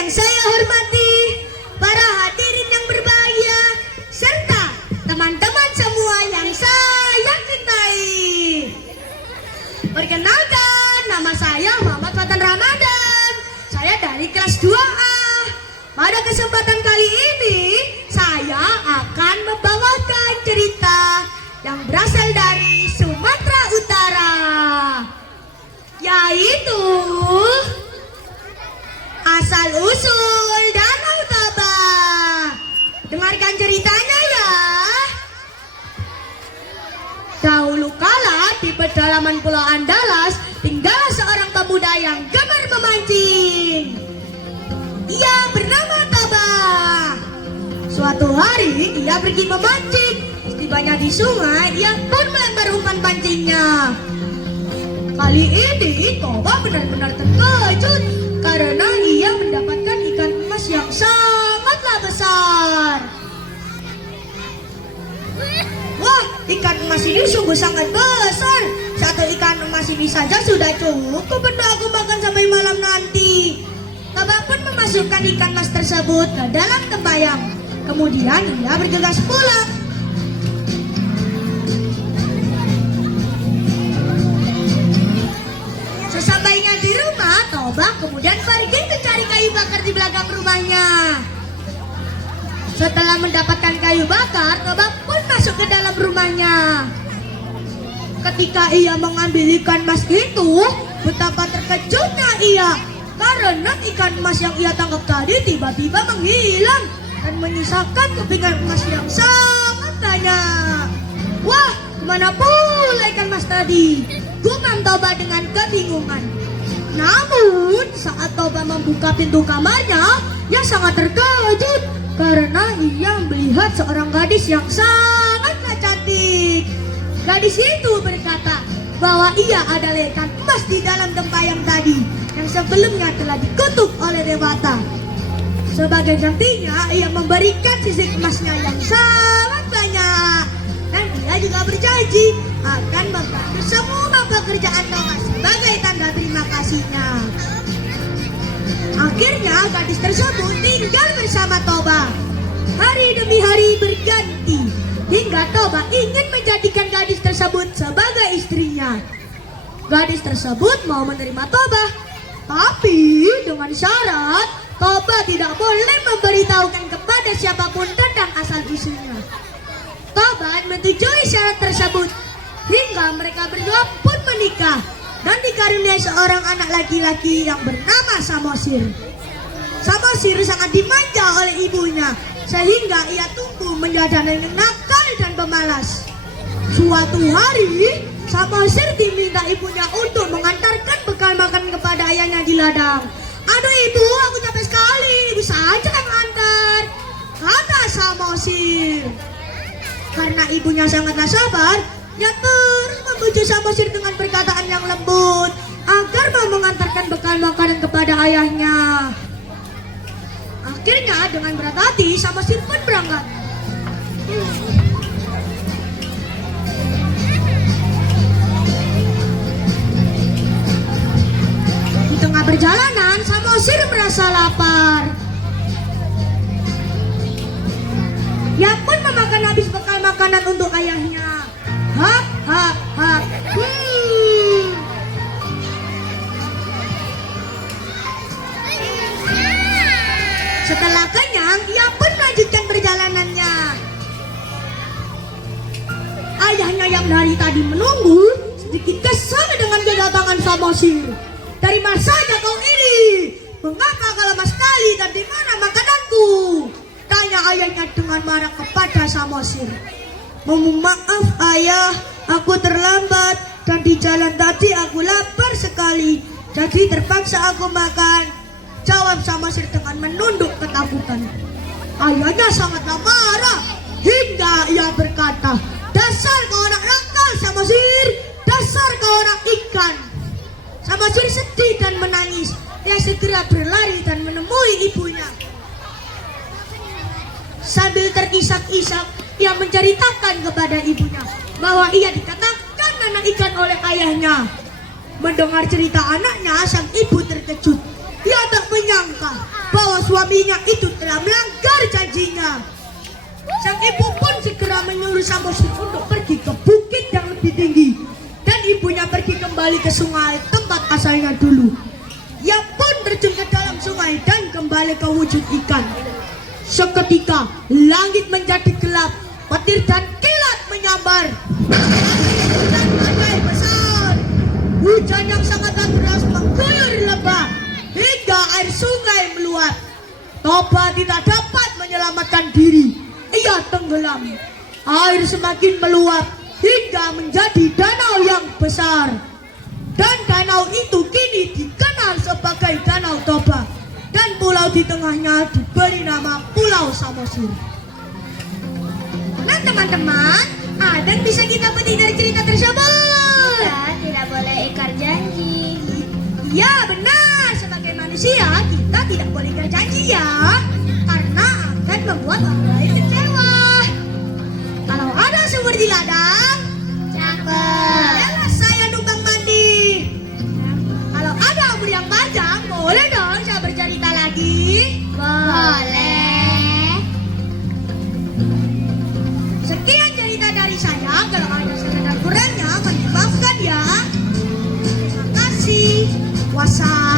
yang saya hormati, para hadirin yang berbahagia, serta teman-teman semua yang saya cintai. Perkenalkan, nama saya Muhammad Fatan Ramadan. Saya dari kelas 2A. Pada kesempatan kali ini, saya akan membawakan cerita yang berasal dari Sumatera Utara, yaitu asal-usul Danau Toba. Dengarkan ceritanya ya. Dahulu kala di pedalaman Pulau Andalas tinggallah seorang pemuda yang gemar memancing. Ia bernama Toba. Suatu hari ia pergi memancing. Setibanya di sungai, ia pun melempar umpan pancingnya. Kali ini Toba benar-benar terkejut karena ia mendapatkan ikan emas yang sangatlah besar. Wah, ikan emas ini sungguh sangat besar. Satu ikan emas ini saja sudah cukup untuk aku makan sampai malam nanti. Toba pun memasukkan ikan emas tersebut ke dalam tempayang. Kemudian ia bergegas pulang. Sesampainya di rumah, Toba kemudian pergi mencari kayu bakar di belakang rumahnya. Setelah mendapatkan kayu bakar, Toba pun masuk ke dalam rumahnya. Ketika ia mengambil ikan emas itu, betapa terkejutnya ia karena ikan emas yang ia tangkap tadi tiba-tiba menghilang dan menyisakan kepingan emas yang sangat banyak. Wah, kemana pula ikan emas tadi? Gumam Toba dengan kebingungan. Namun saat Toba membuka pintu kamarnya, ia sangat terkejut karena ia melihat seorang gadis yang sangatlah cantik. Gadis itu berkata bahwa ia adalah ikan emas di dalam tempayang tadi yang sebelumnya telah dikutuk oleh Dewata. Sebagai gantinya, ia memberikan sisik emasnya yang sangat banyak. Dan ia juga berjanji akan membantu semua pekerjaan Toba sebagai tanda terima kasihnya. Akhirnya gadis tersebut tinggal bersama Toba. Hari demi hari berganti, hingga Toba ingin menjadikan gadis tersebut sebagai istrinya. Gadis tersebut mau menerima Toba, tapi dengan syarat Toba tidak boleh memberitahukan kepada siapapun tentang asal-usulnya. Toba menyetujui syarat tersebut hingga mereka berdua pun menikah dan dikaruniai seorang anak laki-laki yang bernama Samosir. Samosir sangat dimanja oleh ibunya sehingga ia tumbuh menjadi anak yang nakal dan pemalas. Suatu hari Samosir diminta ibunya untuk mengantarkan bekal makan kepada ayahnya di ladang. "Aduh ibu, aku capek sekali, ibu saja yang antar," kata Samosir. Karena ibunya sangatlah sabar, dia terus membujuk Samosir dengan perkataan yang lembut agar mau mengantarkan bekal makanan kepada ayahnya. Akhirnya dengan berat hati Samosir pun berangkat. Di tengah perjalanan Samosir merasa lapar. Ia pun memakan habis bekal makanan untuk ayahnya. Hap, hap, hap. Setelah kenyang, ia pun melanjutkan perjalanannya. Ayahnya yang dari tadi menunggu sedikit kesal dengan kedatangan Samosir. "Dari mana saja kau ini? Mengapa kau lama sekali dan di mana makananku?" tanya ayahnya dengan marah kepada Samosir. "Mohon maaf ayah, aku terlambat dan di jalan tadi aku lapar sekali, jadi terpaksa aku makan," jawab Samosir dengan menunduk ketakutan. Ayahnya sangatlah marah hingga ia berkata, "Dasar kau anak nakal Samosir, dasar kau orang ikan." Samosir sedih dan menangis. Ia segera berlari dan menemui ibunya. Sambil terisak-isak, ia menceritakan kepada ibunya bahwa ia dikatakan anak ikan oleh ayahnya. Mendengar cerita anaknya, sang ibu terkejut. Ia tak menyangka bahwa suaminya itu telah melanggar janjinya. Sang ibu pun segera menyuruh Samosir untuk pergi ke bukit yang lebih tinggi, dan ibunya pergi kembali ke sungai tempat asalnya dulu. Ia pun terjun ke dalam sungai dan kembali ke wujud ikan. Seketika langit menjadi gelap, petir dan kilat menyambar. Hujan badai besar, hujan yang sangat deras mengguyur lembah hingga air sungai meluap. Toba tidak dapat menyelamatkan diri, ia tenggelam. Air semakin meluap hingga menjadi danau yang besar, dan danau itu kini dikenal sebagai Danau Toba, dan pulau di tengahnya diberi nama Pulau Samosir. Nah teman-teman, ada yang bisa kita petik dari cerita tersebut? Kita tidak boleh ingkar janji. Ya benar, sebagai manusia kita tidak boleh ingkar janji ya, karena akan membuat orang lain kecewa. Kalau ada sumur di ladang, Cakep. ayolah saya numpang mandi. Kalau ada umur yang panjang, boleh dong saya bercerita lagi. Boleh. Sekian cerita dari saya. Kalau ada salah dan kurangnya, kami maafkan ya. Terima kasih. Wassalam.